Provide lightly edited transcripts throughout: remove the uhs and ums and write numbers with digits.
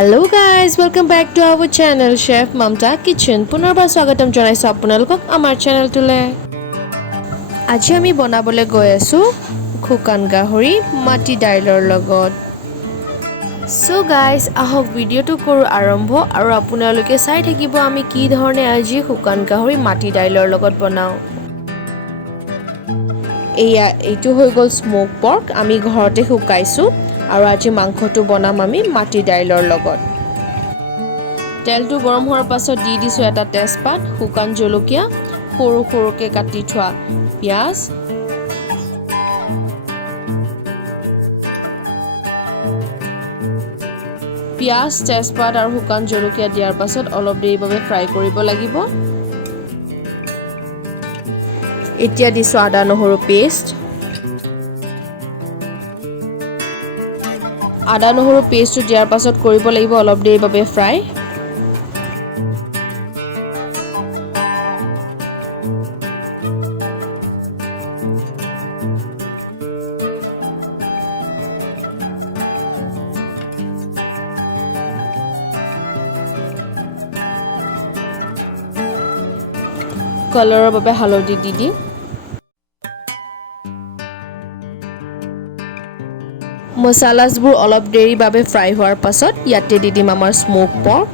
Hello guys, welcome back to our channel Chef Mamta Kitchen. পুনৰবাৰ স্বাগতম জনাইছো আপোনালোকক আমাৰ চেনেলটোলে। আজি আমি বনাবলৈ গৈ আছো শুকান গাহৰি মাটি দাইলৰ লগত। So guys, আহক ভিডিওটো কৰো আৰম্ভ আৰু আপোনালোকে চাই থাকিব আমি কি ধৰণে আজি শুকান গাহৰি মাটি দাইলৰ লগত বনাও। এইটো হৈ গল স্মোক পৰ্ক আমি ঘৰতে শুকাইছো। আৰু আজি মাংসটো বনাম আমি মাটি দাইলৰ লগত। তেলটো গৰম হোৱাৰ পাছত দি দিছো এটা তেজপাত, শুকান জলকীয়া, সৰু সৰুকে কাটি থোৱা পিয়াজ, তেজপাত আৰু শুকান জলকীয়া দিয়াৰ পাছত অলপ দেৰিভাৱে ফ্ৰাই কৰিব লাগিব। এতিয়া দিছো আদা নহৰু পেষ্ট। আদা নহৰু পেষ্টটো দিয়াৰ পাছত কৰিব লাগিব অলপ দেৰিভাৱে ফ্ৰাই। কালাৰৰ বাবে হালধি দি দিম। মছলাবোৰ অলপ দেৰি বাবে ফ্ৰাই হোৱাৰ পাছত ইয়াতে দি দিম আমাৰ স্মোক পৰ্ক।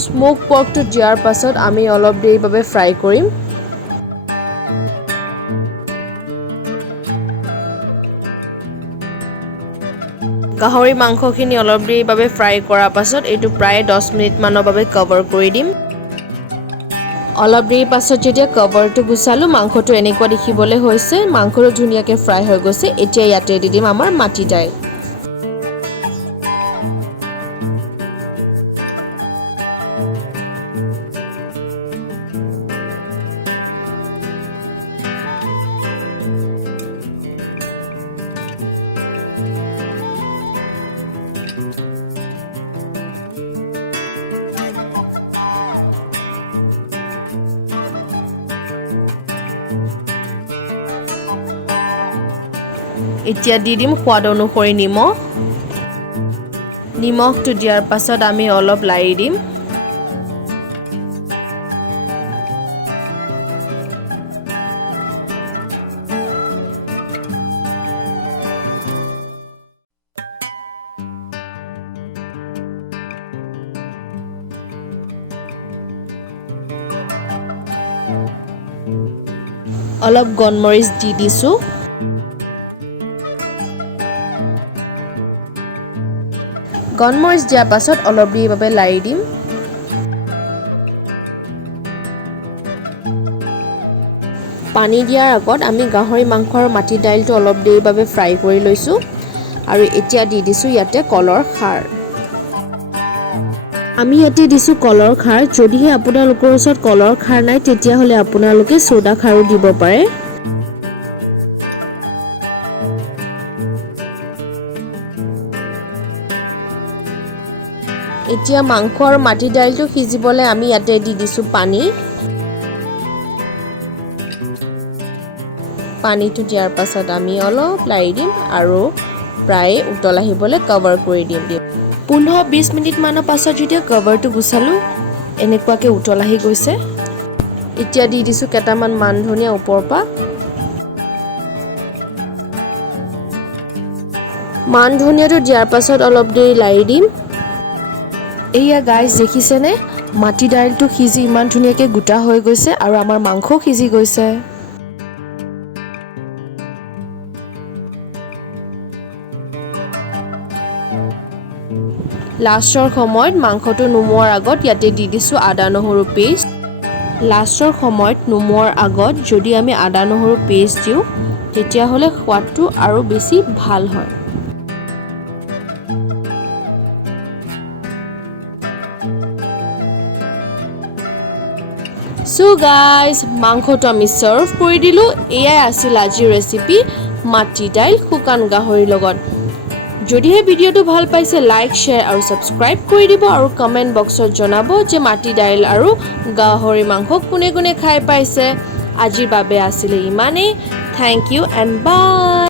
স্মোক পৰ্কটো দিয়াৰ পাছত আমি অলপ দেৰি বাবে ফ্ৰাই কৰিম। গাহৰি মাংসখিনি অলপ দেৰি বাবে ফ্ৰাই কৰাৰ পাছত এইটো প্ৰায় 10 মিনিট মানৰ বাবে কভাৰ কৰি দিম। অলপ দেৰি পাছত যেতিয়া কভাৰটো গুছালো মাংসটো এনেকুৱা দেখিবলৈ হৈছে, মাংসটো ধুনীয়াকৈ ফ্ৰাই হৈ গৈছে। এতিয়া ইয়াতে দি দিম আমাৰ মাটি দাইল। এতিয়া দি দিম সোৱাদ অনুসৰি নিমখ। নিমখটো দিয়াৰ পাছত আমি অলপ লাৰি দিম। অলপ গণমৰিচ দি দিছো। গণমৰিচ দিয়াৰ পাছত অলপ দেৰিভাৱে লাৰি দিম। পানী দিয়াৰ আগত আমি গাহৰি মাংস আৰু মাটি দাইলটো অলপ দেৰিভাৱে ফ্ৰাই কৰি লৈছোঁ। আৰু এতিয়া দি দিছোঁ ইয়াতে কলৰ খাৰ। আমি ইয়াতে দিছোঁ কলৰ খাৰ। যদিহে আপোনালোকৰ ওচৰত কলৰ খাৰ নাই তেতিয়াহ'লে আপোনালোকে চ'ডা খাৰো দিব পাৰে। এতিয়া মাংস আৰু মাটি দাইলটো সিজিবলৈ আমি ইয়াতে দি দিছোঁ পানী। পানীটো দিয়াৰ পাছত আমি অলপ লাৰি দিম আৰু প্ৰায় উতল আহিবলৈ কভাৰ কৰি দিম। 15-20 মিনিট মানৰ পাছত যেতিয়া কভাৰটো গুচালোঁ এনেকুৱাকৈ উতল আহি গৈছে। এতিয়া দি দিছোঁ কেইটামান মান ধনিয়া ওপৰৰ পৰা। মান ধনিয়াটো দিয়াৰ পাছত অলপ দেৰি লাৰি দিম। এয়া গাইজ দেখিছেনে মাটি দাইলটো সিজি ইমান ধুনীয়াকৈ গোটা হৈ গৈছে আৰু আমাৰ মাংসও সিজি গৈছে। লাষ্টৰ সময়ত মাংসটো নুমোৱাৰ আগত ইয়াতে দি দিছোঁ আদা নহৰু পেষ্ট। লাষ্টৰ সময়ত নুমোৱাৰ আগত যদি আমি আদা নহৰু পেষ্ট দিওঁ তেতিয়াহ'লে সোৱাদটো আৰু বেছি ভাল হয়। So guys, মাংসটো আমি সাৰ্ভ কৰি দিলোঁ। এয়াই আছিল আজিৰ ৰেচিপি মাটি দাইল শুকান গাহৰিৰ লগত। যদিহে ভিডিওটো ভাল পাইছে লাইক, শ্বেয়াৰ আৰু ছাবস্ক্ৰাইব কৰি দিব আৰু কমেণ্ট বক্সত জনাব যে মাটি দাইল আৰু গাহৰি মাংস কোনে কোনে খাই পাইছে। আজিৰ বাবে আছিল ইমানেই। Thank you and by.